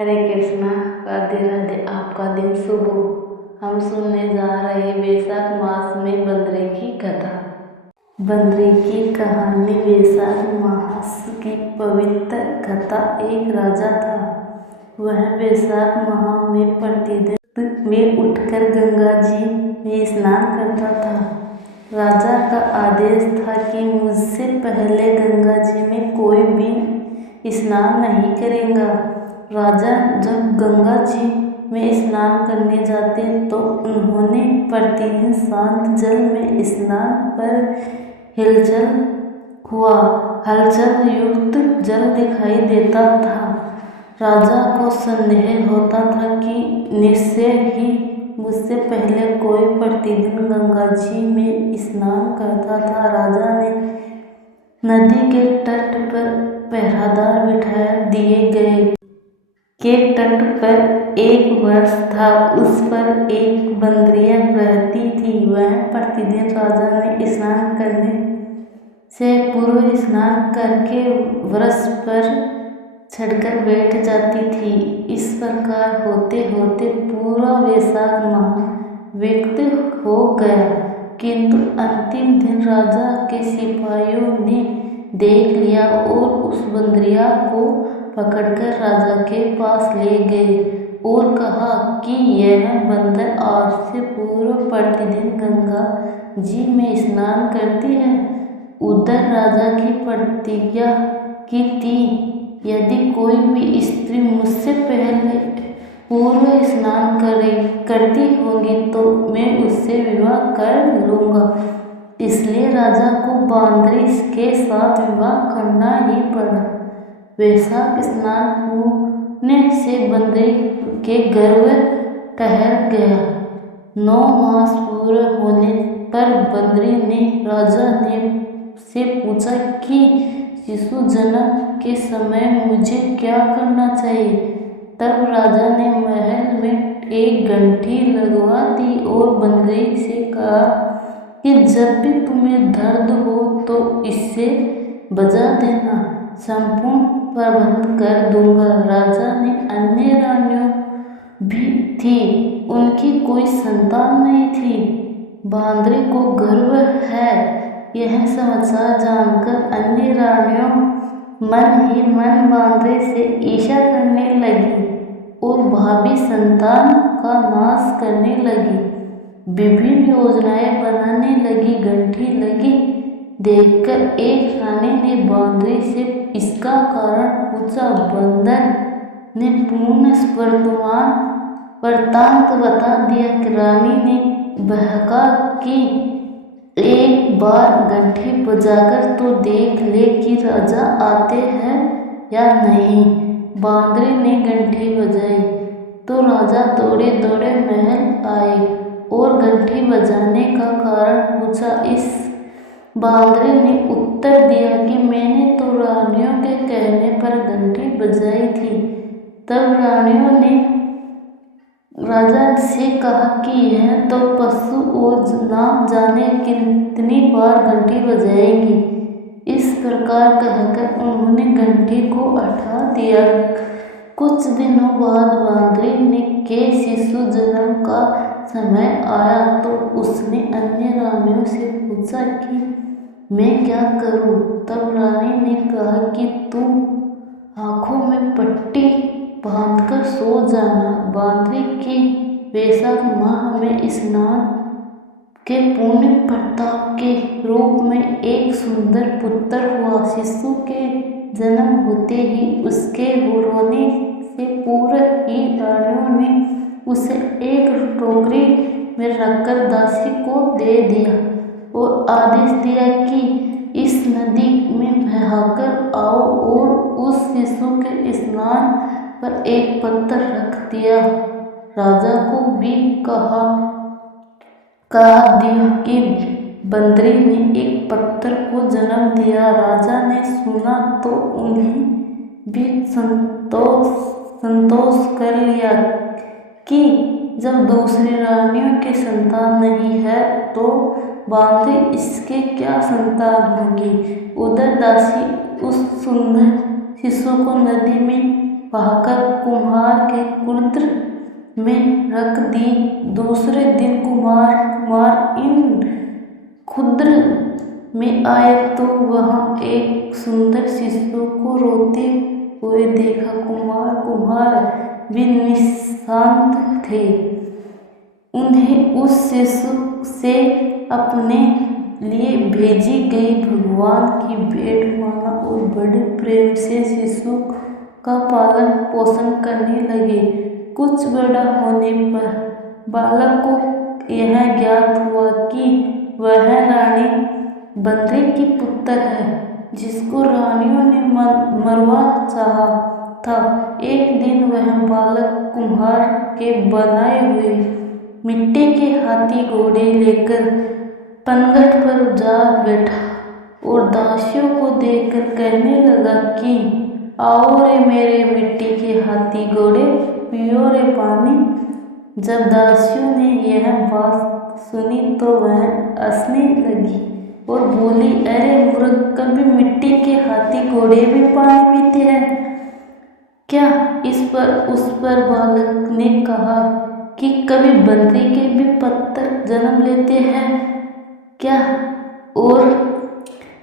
हरे कृष्णा, राधे राधे। आपका दिन शुभ हो। हम सुनने जा रहे वैशाख मास में बंदरे की कथा। बंदरे की कहानी। वैशाख मास की पवित्र कथा। एक राजा था। वह वैशाख माह में प्रतिदिन में उठकर गंगा जी में स्नान करता था। राजा का आदेश था कि मुझसे पहले गंगा जी में कोई भी स्नान नहीं करेगा। राजा जब गंगा जी में स्नान करने जाते तो उन्होंने प्रतिदिन शांत जल में स्नान पर हलचल युक्त जल दिखाई देता था। राजा को संदेह होता था कि निश्चय ही मुझसे पहले कोई प्रतिदिन गंगा जी में स्नान करता था। राजा ने नदी के तट पर पहरादार बिठा दिए गए। के तट पर एक वृक्ष था, उस पर एक बंदरिया रहती थी। वह प्रतिदिन राजा ने स्नान करने से पूर्व स्नान करके वृक्ष पर चढ़कर बैठ जाती थी। इस प्रकार होते होते पूरा वैशाख माह व्यतीत हो गया, किंतु अंतिम दिन राजा के सिपाहियों ने देख लिया और उस बंदरिया को पकड़कर राजा के पास ले गए और कहा कि यह बंदर आज से पूर्व प्रतिदिन गंगा जी में स्नान करती है। उधर राजा की प्रतिज्ञा की थी, यदि कोई भी स्त्री मुझसे पहले पूर्व स्नान करती होगी तो मैं उससे विवाह कर लूँगा। इसलिए राजा को बंदरी के साथ विवाह करना ही पड़ा। वैशाख स्नान होने से बंदरी के गर्भ ठहर गया। 9 मास पूरे होने पर बंदरी ने राजा से पूछा कि शिशु जन्म के समय मुझे क्या करना चाहिए। तब राजा ने महल में एक घंटी लगवा दी और बंदरी से कहा कि जब भी तुम्हें दर्द हो तो इससे बजा देना, संपूर्ण प्रबंध कर दूंगा। राजा ने अन्य रानियों भी थी, उनकी कोई संतान नहीं थी। बंदरी को गर्व है, यह समाचार जानकर अन्य रानियों मन ही मन बंदरी से ईर्ष्या करने लगी और भावी संतान का नाश करने लगी। विभिन्न योजनाएं बनाने लगी। घंटी लगी देखकर एक रानी ने बंदरी से इसका कारण पूछा। बंदर ने पूर्ण वृत्तांत बता दिया कि रानी ने बहका कि एक बार घंटी बजाकर तो देख ले कि राजा आते हैं या नहीं। बंदरी ने घंटी बजाई तो राजा दौड़े दौड़े महल आए और घंटी बजाने का कारण पूछा। इस बंदरी ने उत्तर दिया कि मैंने तो रानियों के कहने पर घंटी बजाई थी। तब रानियों ने राजा से कहा कि यह तो पशु और ना जाने कितनी बार घंटी बजाएगी। इस प्रकार कहकर उन्होंने घंटी को हटा दिया। कुछ दिनों बाद बंदरी ने के शिशु जन्म का समय आया तो उसने अन्य रानियों से पूछा कि मैं क्या करूं। तब रानी ने कहा कि तुम आंखों में पट्टी बांधकर सो जाना। बंदरी के वैशाख माह में स्नान के पुण्य प्रताप के रूप में एक सुंदर पुत्र हुआ। शिशु के जन्म होते ही उसके रोने से पूर्व ही रानियों ने उसे एक टोकरी में रखकर दासी को दे दिया और आदेश दिया कि इस नदी में बहाकर आओ और उस शिशु के स्नान पर एक पत्थर रख दिया। राजा को भी कहा दिया कि बंदरी ने एक पत्थर को जन्म दिया। राजा ने सुना तो उन्हें भी संतोष कर लिया कि जब दूसरी रानियों की संतान नहीं है तो बंदरी इसके क्या संतान होगी। उधर दासी उस सुंदर शिशु को नदी में बहाकर कुम्हार में रख दी। दूसरे दिन कुमार इन खुद्र में आए तो वहाँ एक सुंदर शिशु को रोते हुए देखा। कुम्हार भी निशांत थे। उन्हें उस शिशु से अपने लिए भेजी गई भगवान की भेंट माना और बड़े प्रेम से शिशु का पालन पोषण करने लगे। कुछ बड़ा होने पर बालक को यह ज्ञात हुआ कि वह रानी बंदरी की पुत्र है, जिसको रानियों ने मरवा चाहा था। एक दिन वह बालक कुम्हार के बनाए हुए मिट्टी के हाथी घोड़े लेकर पनघट पर जा बैठा और दासियों को देखकर कहने लगा कि आओ रे मेरे मिट्टी के हाथी घोड़े, पियो रे पानी। जब दासियों ने यह बात सुनी तो वह हंसने लगी और बोली, अरे मूर्ख, कभी मिट्टी के हाथी घोड़े भी पानी पीते हैं क्या? इस पर उस पर बालक ने कहा कि कभी बंदरी के भी पत्थर जन्म लेते हैं क्या? और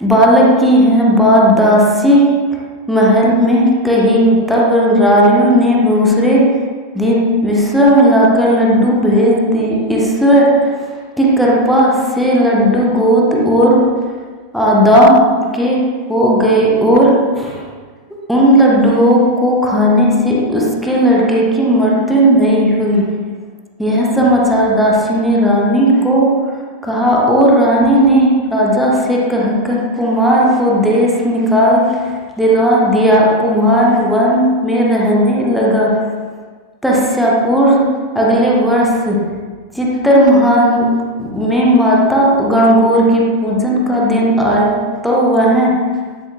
बालक की यह बात दासी महल में कही। तब रानियों ने दूसरे दिन विश्व मिलाकर लड्डू भेज दिए। ईश्वर की कृपा से लड्डू गोद और आदाम के हो गए और उन लड्डुओं को खाने से उसके लड़के की मृत्यु नहीं हुई। यह समाचार दासी ने रानी को कहा और रानी ने राजा से कहकर कुमार को देश निकाल दिलवा दिया। कुम्हार वन में रहने लगा। तत्पूर्व अगले वर्ष चित्र माह में माता गणगौर के पूजन का दिन आया तो वह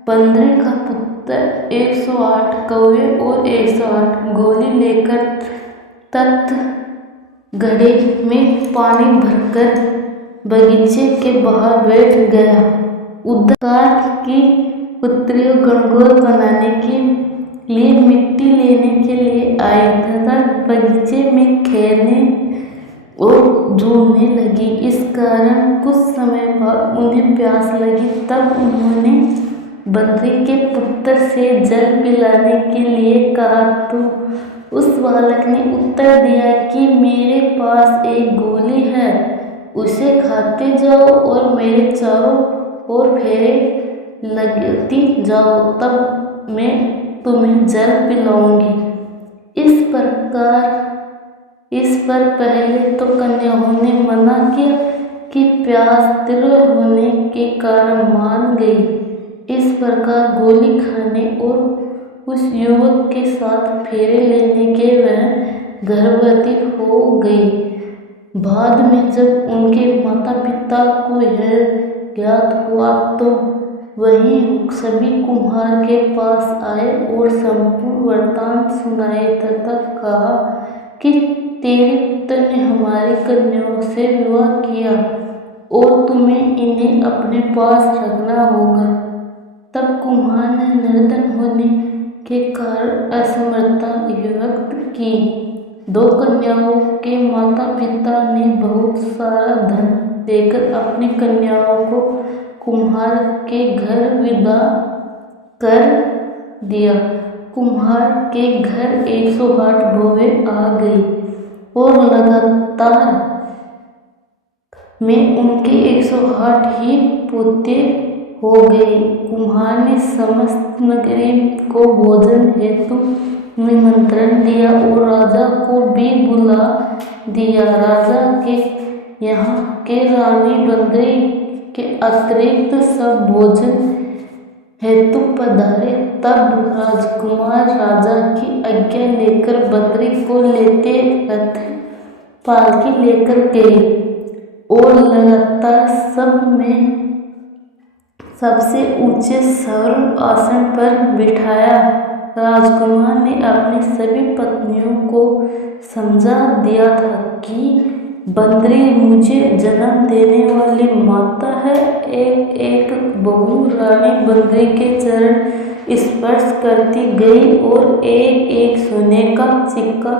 बंदरी का पुत्र 108 कौवे और 108 गोली लेकर तख्त घड़े में पानी भरकर बगीचे के बाहर बैठ गया। उद्धार की पुत्रियों गणगौर बनाने के लिए मिट्टी लेने के लिए आई तथा बगीचे में खेलने और झूमने लगी। इस कारण कुछ समय बाद उन्हें प्यास लगी। तब उन्होंने बंदरी के पुत्र से जल पिलाने के लिए कहा तो उस बालक ने उत्तर दिया कि मेरे पास एक गोली है, उसे खाते जाओ और मेरे चारों ओर फेरे लगती जाओ, तब मैं तुम्हें जल पिलाऊंगी। इस पर पहले तो कन्याओं ने मना किया कि प्यास तीव्र होने के कारण मान गई। इस प्रकार गोली खाने और उस युवक के साथ फेरे लेने के वह गर्भवती हो गई। बाद में जब उनके माता पिता को यह ज्ञात हुआ तो वही सभी कुम्हार के पास आए और संपूर्ण वृत्तांत सुनाए तथा कहा कि तेरे पुत्र ने हमारी कन्याओं से विवाह किया और तुम्हें इन्हें अपने पास रखना होगा। तब कुम्हार ने निर्धन होने के कारण असमर्थता व्यक्त की। 2 कन्याओं के माता पिता ने बहुत सारा धन देकर अपनी कन्याओं को कुम्हार के घर विदा कर दिया। कुम्हार के घर 108 बहूएं आ गई और लगातार में उनके 108 ही पोते हो गए। कुम्हार ने समस्त नगरी को भोजन हेतु निमंत्रण दिया और राजा को भी बुला दिया। राजा के यहाँ के रानी बंदरी के अतिरिक्त सब भोजन हेतु पधारे। तब राजकुमार राजा की आज्ञा लेकर बंदरी को लेते रथ पालकी लेकर गए और लगातार सब में सबसे ऊंचे स्वर्ण आसन पर बिठाया। राजकुमार ने अपनी सभी पत्नियों को समझा दिया था कि बंदरी मुझे जन्म देने वाली माता है। एक एक बहू रानी बंदरी के चरण स्पर्श करती गई और एक एक सोने का सिक्का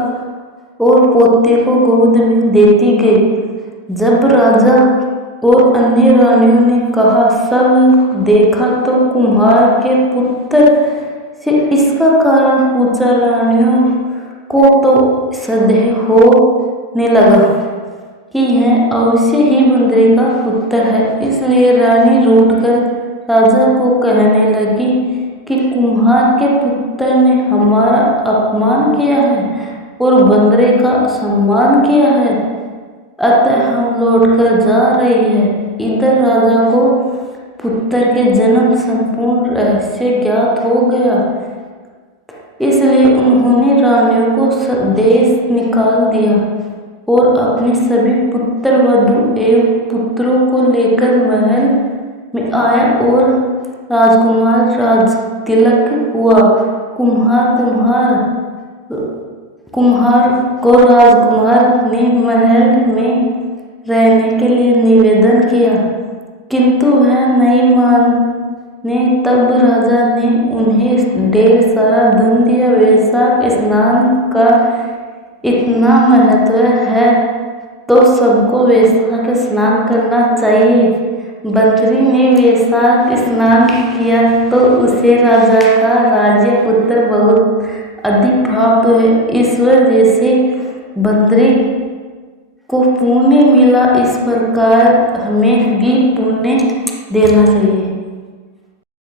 और पोते को गोद में देती गई। जब राजा और अन्य रानियों ने कहा सब देखा तो कुम्हार के पुत्र से इसका कारण पूछा। रानियों को तो संदेह होने लगा कि यह अवश्य ही बंदरे का पुत्र है। इसलिए रानी रूठकर राजा को कहने लगी कि कुम्हार के पुत्र ने हमारा अपमान किया है और बंदरे का सम्मान किया है, अतः हम लौटकर जा रही है। इधर राजा को पुत्र के जन्म संपूर्ण रहस्य ज्ञात हो गया, इसलिए उन्होंने रानियों को देश निकाल दिया और अपने सभी पुत्र वधू एवं पुत्रों को लेकर महल में आया और राजकुमार राज तिलक हुआ। कुम्हार को राजकुमार ने महल में रहने के लिए निवेदन किया, किंतु वह नहीं माने। तब राजा ने उन्हें ढेर सारा धन दिया। वैशाख स्नान का इतना महत्व है तो सबको वैशाख स्नान करना चाहिए। बंदरी ने वैशाख स्नान किया तो उसे राजा का राज्य पुत्र बहुत अधिक प्राप्त हुए। इस वजह से बंदरी को पुण्य मिला। इस प्रकार हमें भी पुण्य देना चाहिए।